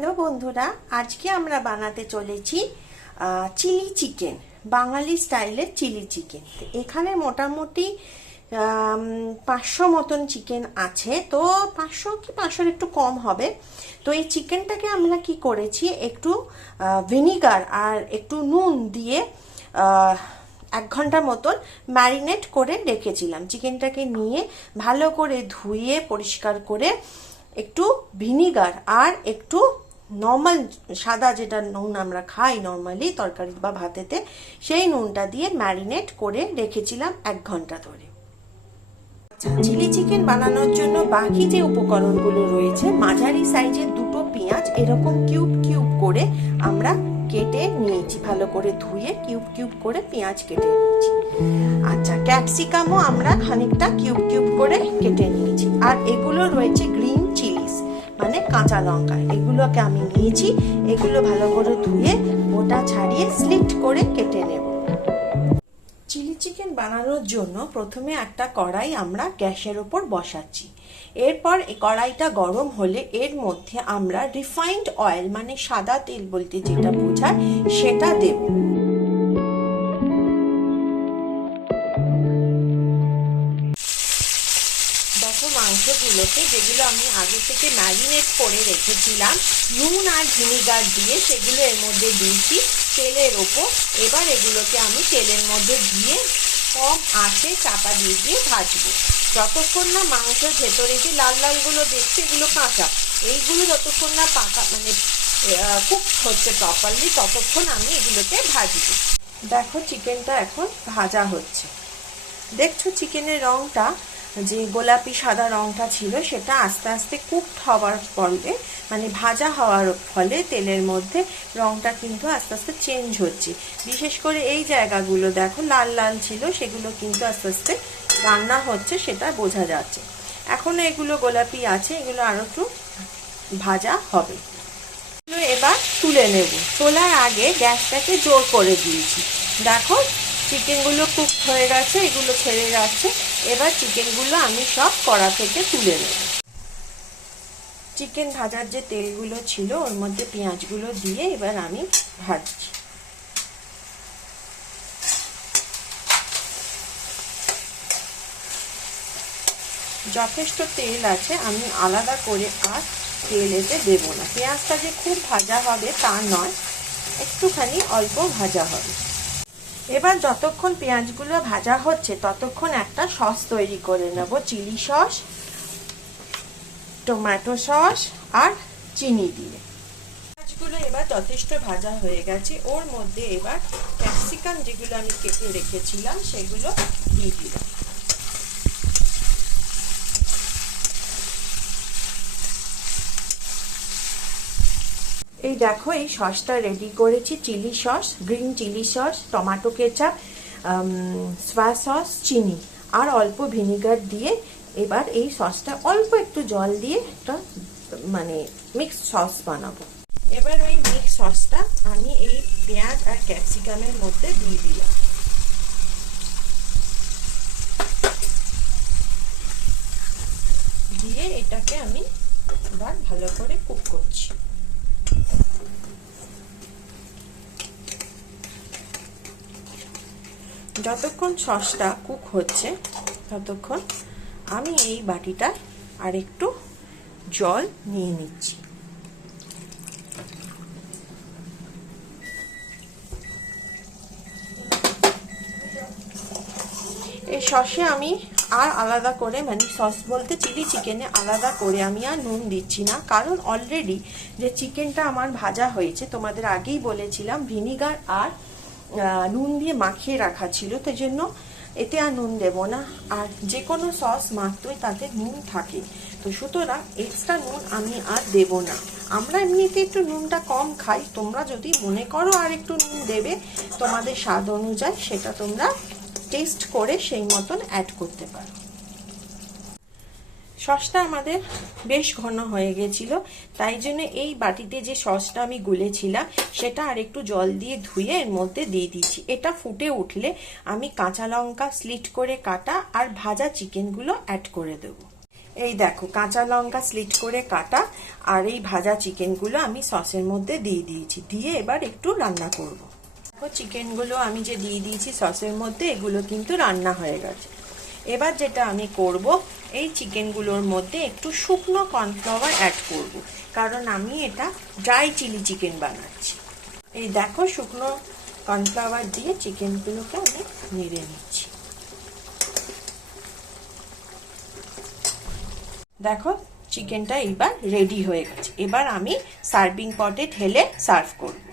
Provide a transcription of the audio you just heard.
Hello বন্ধুরা, আজকে আমরা বানাতে চলেছি চিলি চিকেন, বাঙালি স্টাইলের চিলি চিকেন। এখানে মোটামুটি 500 মতন চিকেন আছে, তো 500 কি 500 একটু কম হবে। তো এই চিকেনটাকে আমরা কি করেছি, একটু ভিনিগার আর একটু নুন দিয়ে 1 ঘন্টা মতন ম্যারিনেট করে রেখেছিলাম। চিকেনটাকে নিয়ে ভালো করে ধুয়ে পরিষ্কার করে একটু ভিনিগার আর একটু নর্মাল সাদা যেটা নুন আমরা খাই নর্মালি তরকারি বা ভাতেতে, সেই নুনটা দিয়ে ম্যারিনেট করে রেখেছিলাম 1 ঘন্টা ধরে। চিলি চিকেন বানানোর জন্য বাকি যে উপকরণগুলো রয়েছে, মাঝারি সাইজের 2টো পেঁয়াজ এরকম কিউব কিউব করে আমরা কেটে নিয়েছি, ভালো করে ধুয়ে কিউব কিউব করে পেঁয়াজ কেটে নিয়েছি। আচ্ছা, ক্যাপসিকামও আমরা খানিকটা কিউব কিউব করে কেটে নিয়েছি। আর এগুলো রয়েছে গ্রিন চিলিস, মানে কাঁচা লঙ্কা, এগুলোকে আমি নিয়েছি। এগুলো ভালো করে ধুয়ে ওটা ছাড়িয়ে স্লিট করে কেটে নেব। চিলি চিকেন বানানোর জন্য প্রথমে একটা কড়াই আমরা গ্যাসের ওপর বসাচ্ছি। এরপর এই কড়াইটা গরম হলে এর মধ্যে আমরা রিফাইন্ড অয়েল, মানে সাদা তেল বলতে যেটা বোঝায়, সেটা দেব। দেখো, মাংসগুলোকে যেগুলো আমি আগে থেকে ম্যারিনেট করে রেখেছিলাম নুন আর ভিনিগার দিয়ে, সেগুলো এর মধ্যে দিয়েছি তেলের ওপর। এবার এগুলোকে আমি তেলের মধ্যে দিয়ে কম আঁচে চাপা দিয়ে দিয়ে ভাজবো, যতক্ষণ না মাংসের ভেতরে যে লাল লালগুলো দেখছে এগুলো কাঁচা, এইগুলো যতক্ষণ না পাকা মানে কুক হচ্ছে প্রপারলি, ততক্ষণ আমি এগুলোকে ভাজবো। দেখো, চিকেনটা এখন ভাজা হচ্ছে। দেখছো চিকেনের রংটা, যে গোলাপি সাদা রংটা ছিল, সেটা আস্তে আস্তে কুকড হওয়ার ফলে, মানে ভাজা হওয়ার ফলে তেলের মধ্যে রংটা কিন্তু আস্তে আস্তে চেঞ্জ হচ্ছে। বিশেষ করে এই জায়গাগুলো দেখো লাল লাল ছিল, সেগুলো কিন্তু আস্তে আস্তে রান্না হচ্ছে, সেটা বোঝা যাচ্ছে। এখনো এগুলো গোলাপি আছে, এগুলো আরো একটু ভাজা হবে। এবার তুলে নেব। তোলার আগে গ্যাসটাকে জোর করে দিয়েছি। দেখো, চিকেনগুলো কুক হয়ে গেছে, এগুলো ছেড়ে যাচ্ছে। এবার চিকেনগুলো আমি সব কড়া থেকে তুলে নেব। চিকেন ভাজার যে তেলগুলো ছিল ওর মধ্যে পেঁয়াজগুলো দিয়ে এবার আমি ভাজছি। যথেষ্ট তেল আছে, আমি আলাদা করে আর তেল এতে দেবো না। পেঁয়াজটা যে খুব ভাজা হবে তা নয়, একটুখানি অল্প ভাজা হবে। এবার যতক্ষণ পেঁয়াজগুলো ভাজা হচ্ছে ততক্ষণ একটা সস তৈরি করে নেব। চিলি সস, টমেটো সস আর চিনি দিয়ে। পেঁয়াজগুলো এবার যথেষ্ট ভাজা হয়ে গেছে, ওর মধ্যে এবার ক্যাপসিকাম যেগুলো আমি কেটে রেখেছিলাম সেগুলো দিয়ে দিলাম। এই দেখো, এই সসটা রেডি করেছি। Chilli sauce, green chilli sauce, tomato ketchup, soya sauce, চিনি আর অল্প ভিনিগার দিয়ে এবার এই সসটা অল্প একটু জল দিয়ে একটা মানে মিক্স সস বানাবো। এবার ওই মিক্স সসটা আমি এই পেঁয়াজ আর ক্যাপসিকামের মধ্যে দিয়ে দিলাম। দিয়ে এটাকে আমি এবার ভালো করে কুক করছি। যতক্ষণ সসটা কুক হচ্ছে ততক্ষণ আমি এই বাটিটা আর একটু জল নিয়ে নিচ্ছি। এই সসে আমি আর আলাদা করে, মানে সস বলতে চিলি চিকেনে আলাদা করে আমি আর নুন দিচ্ছি না, কারণ অলরেডি যে চিকেনটা আমার ভাজা হয়েছে, তোমাদের আগেই বলেছিলাম ভিনিগার আর নুন দিয়ে মাখিয়ে রাখা ছিল, তাই জন্য এতে আর নুন দেব না। আর যে কোনো সস মাখতেই তাতে নুন থাকে, তো সুতরাং এক্সট্রা নুন আমি আর দেব না। আমরা এমনিতে একটু নুনটা কম খাই, তোমরা যদি মনে করো আর একটু নুন দেবে তোমাদের স্বাদ অনুযায়ী, সেটা তোমরা টেস্ট করে সেই মতন অ্যাড করতে পারো। সসটা আমাদের বেশ ঘন হয়ে গেছিল, তাই জন্য এই বাটিতে যে সসটা আমি গুলেছিলাম সেটা আর একটু জল দিয়ে ধুয়ে এর মধ্যে দিয়ে দিচ্ছি। এটা ফুটে উঠলে আমি কাঁচা লঙ্কা স্লিট করে কাটা আর ভাজা চিকেনগুলো অ্যাড করে দেবো। এই দেখো কাঁচা লঙ্কা স্লিট করে কাটা আর এই ভাজা চিকেনগুলো আমি সসের মধ্যে দিয়ে দিয়েছি, দিয়ে এবার একটু রান্না করব। দেখো চিকেনগুলো আমি যে দিয়ে দিয়েছি সসের মধ্যে, এগুলো কিন্তু রান্না হয়ে গেছে। এবার যেটা আমি করব, এই চিকেনগুলোর মধ্যে একটু শুকনো কর্নফ্লাওয়ার অ্যাড করব, কারণ আমি এটা ড্রাই চিলি চিকেন বানাচ্ছি। এই দেখো শুকনো কর্নফ্লাওয়ার দিয়ে চিকেনগুলোকে আমি নেড়ে নিচ্ছি। দেখো চিকেনটা এবার রেডি হয়ে গেছে। এবার আমি সার্ভিং পটে ঢেলে সার্ভ করব।